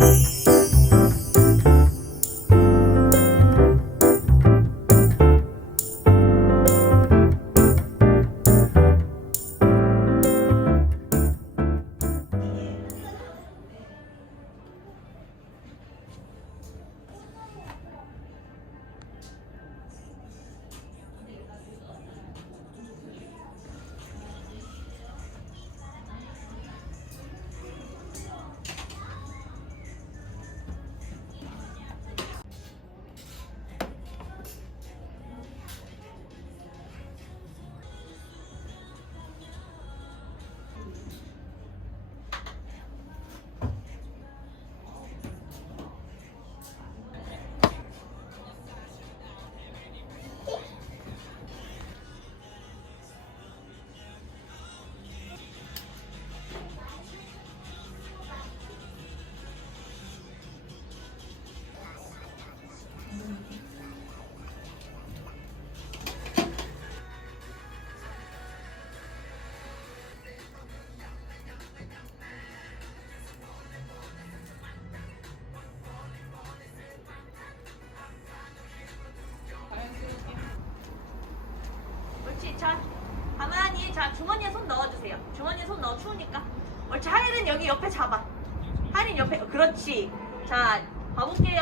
옳 추우니까. 옳지. 하일은 여기 옆에 잡아. 하일은 옆에. 그렇지. 자, 봐볼게요.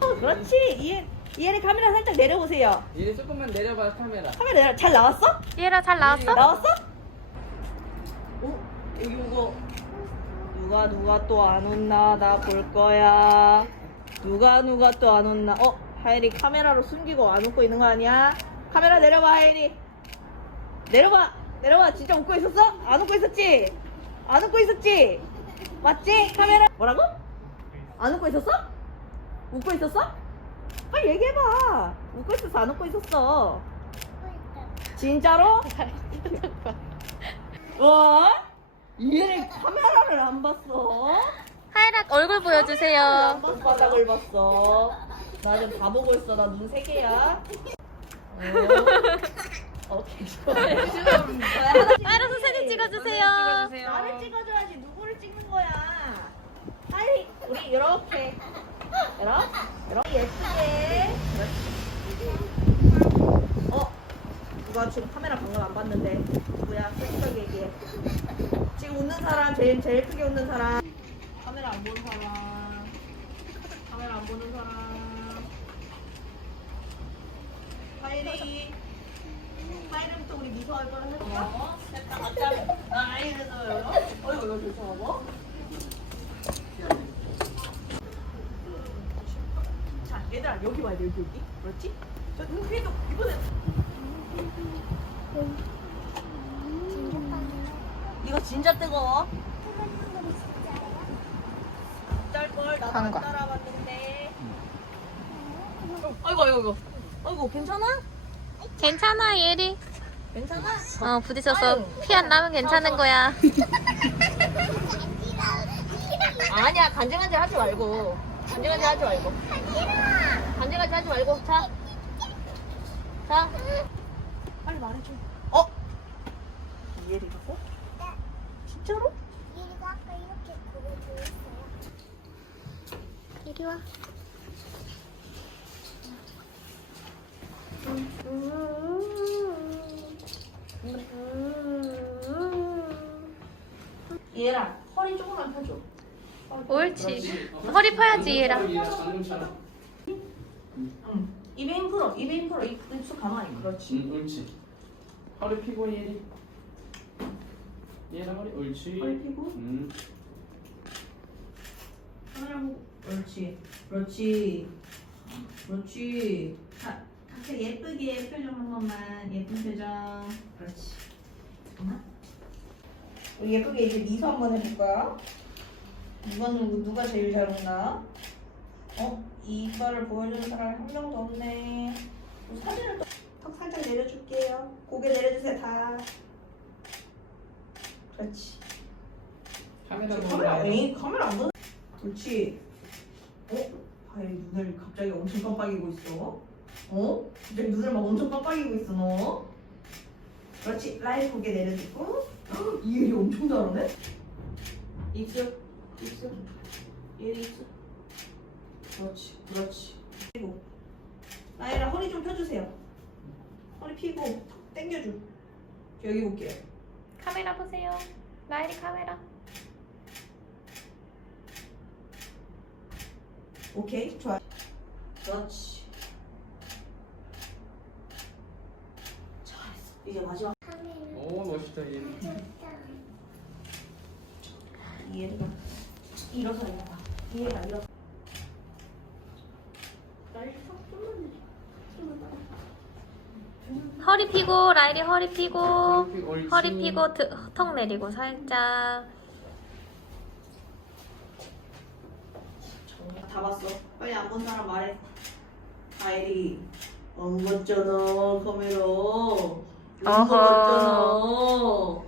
어, 그렇지. 이해. 이해는 카메라 살짝 내려보세요. 얘 조금만 내려봐 카메라. 카메라 내려. 잘 나왔어? 얘라 잘 나왔어? 나왔어? 오, 여기 이거 누가 누가 또 안 온나 나 볼 거야. 누가 누가 또 안 온나? 어, 하일이 카메라로 숨기고 안 웃고 있는 거 아니야? 카메라 내려봐, 하일이. 내려봐, 내려봐. 진짜 웃고 있었어? 안 웃고 있었지? 안 웃고 있었지? 맞지? 카메라. 뭐라고? 안 웃고 있었어? 웃고 있었어? 빨리 얘기해봐. 웃고 있었어? 안 웃고 있었어? 진짜로? 와? 얘네 카메라를 안 봤어? 하이락 얼굴 안 보여주세요. 봤어, 바닥을 봤어. 나 지금 다 보고 있어. 나 눈 세 개야. 어, 좋아. 하이락 사진 찍어주세요. 나를 찍어줘야지. 누구를 찍는 거야? 하이, 우리 이렇게. 이렇게. 이렇게 예쁘게. 어? 누가 지금 카메라 방금 안 봤는데. 누구야? 솔직하게 얘기해. 지금 웃는 사람, 제일, 제일 크게 웃는 사람. 카메라 안 보는 사람. 카메라 안 보는 사람. 하이리. 하이리부터 우리 미소할 거를 해볼까? 어? 됐다. 아까 나 이래서요. 어이구, 이거 조심하고. 자, 얘들아, 여기 봐야 돼, 여기, 여기. 그렇지? 저 눈, 귀도, 이번에. 이거 진짜 뜨거워. 짤걸 나도. 따라봤는데. 아이고 아이고 아이고. 아이고 괜찮아? 괜찮아 예리. 괜찮아? 어 부딪혀서 피 안 나면 괜찮은 거야. 아니야 간질간질 하지 말고. 간질간질 하지 말고. 간질간질 하지 말고. 자. 자. 빨리 말해줘. 어? 이해를 갖고? 진짜로? 얘가 아까 이렇게 그려주었어요. 이리 와. 얘랑 허리 조금만 펴줘. 옳지. 허리 펴야지 얘라. 응. 입에 힘 풀어. 입에 힘 풀어. 입, 입술 가만히. 그렇지. 응 옳지. 허리 펴고 얘리. 얘랑 허리 옳지. 허리 펴고. 응. 카메라 보고. 그렇지. 그렇지. 그렇지. 자, 각자 예쁘게 표정 한 번만. 예쁜 표정. 그렇지. 잠깐만. 우리 예쁘게 이제 미소 한번 해볼 거야. 누가 제일 잘 웃나? 어? 이 이빨을 보여주는 사람이 한 명도 없네. 우리 사진을 또 턱 살짝 내려줄게요. 고개 내려주세요 다. 그렇지. 카메라 저 보고 카메라. 에이 카메라 안 보는 그렇지 어? 아이 눈을 갑자기 엄청 깜빡이고 있어 어? 갑자기 눈을 막 엄청 깜빡이고 있어 너 그렇지 라인 고개 내려주고 헉, 이혜리 엄청 잘하네 입술 입술 예리 있어. 그렇지, 그렇지. 피고. 나이라 허리 좀 펴주세요. 허리 피고 턱 당겨줘. 여기 볼게요. 카메라 보세요. 라일이 카메라. 오케이, 좋아. 그렇지. 잘했어. 이제 마지막. 오 멋있다. 쳤다. 이해가 일어서 일어나. 이해가 일어서. 좀만 허리 피고 라일이 허리 피고 허리 피- 옳지. 허리 피고 드, 턱 내리고 살짝. 다 봤어. 빨리 안 본 사람 말해. 아이리 안 봤잖아 카메라. 안 어허. 봤잖아.